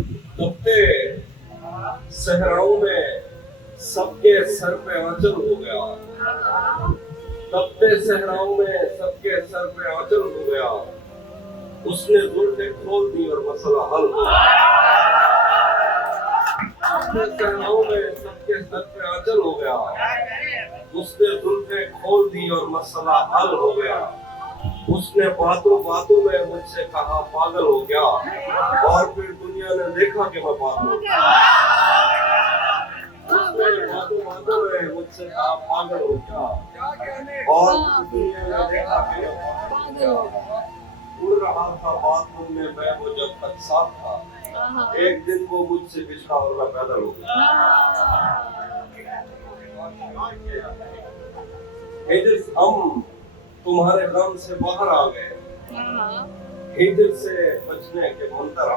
तपते सहराओं में सबके सर पे आंचल हो गया। तपते सहराओं में सबके सर पे आंचल हो गया। उसने जुल्फें खोल दी और मसला हल हो गया। तपते सहराओं में सबके सर पे आंचल हो गया। उसने जुल्फें खोल दी और मसला हल हो गया। उसने बातों बातों में मुझसे कहा पागल हो गया, और फिर दुनिया ने देखा कि मैं पागल हो गया। उसने बातों बातों में मुझसे कहा पागल हो गया, और फिर दुनिया ने देखा कि मैं पागल हो गया। उड़ रहा था बाथरूम में मैं वो जब तक साथ था, एक दिन वो मुझसे बिछड़ा और मैं पैदल हो गया। हिजर हम तुम्हारे गम से बाहर आ गए, हिजर से बचने के मंतर